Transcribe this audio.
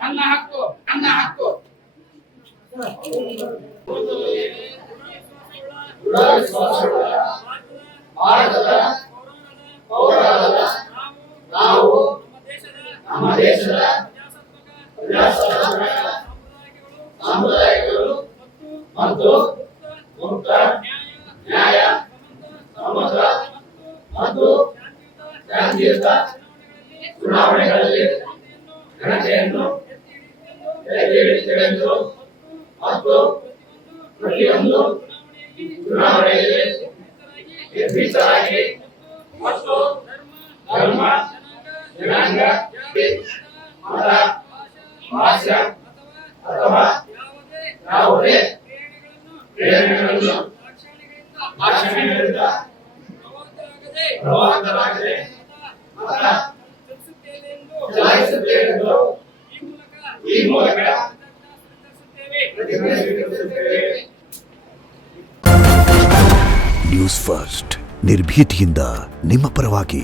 ನನ್ನ ಹಕ್ಕು ನನ್ನ ಹಕ್ಕು. ಭಾರತದ ಪೌರರಾದ ನಾವು ನಮ್ಮ ದೇಶದ ಪ್ರಜಾಸತ್ತಾತ್ಮಕ ಸಾಮುದಾಯಿಕಗಳು ಮತ್ತು ಮುಕ್ತ ನ್ಯಾಯ ಸಮಗ್ರ ಮತ್ತು ಶಾಂತಿಯುತ ಚುನಾವಣೆಗಳಲ್ಲಿ ಘನತೆಯನ್ನು ಎತ್ತಿ ಹಿಡಿಯುತ್ತೇವೆಂದು ಮತ್ತು ಪ್ರತಿಯೊಂದು ಚುನಾವಣೆಯಲ್ಲಿ ನಿರ್ಭೀತರಾಗಿ ಮತ್ತು ಧರ್ಮ ಜನಾಂಗ ಮತ ಭಾಷೆ ಅಥವಾ ಯಾವುದೇ ಪ್ರೇರಣೆಗಳನ್ನು ಭಾಷಣೆಗಳಿಂದ ಪ್ರಭಾವಿತರಾಗದೆ ಮತ ಚಲಾಯಿಸುತ್ತೇವೆಂದು ಈ ಮೂಲಕ ಪ್ರತಿಜ್ಞೆ ಸ್ವೀಕರಿಸುತ್ತೇವೆ. ನ್ಯೂಸ್ ಫಸ್ಟ್ ನಿರ್ಭೀತಿಯಿಂದ ನಿಮ್ಮ ಪರವಾಗಿ.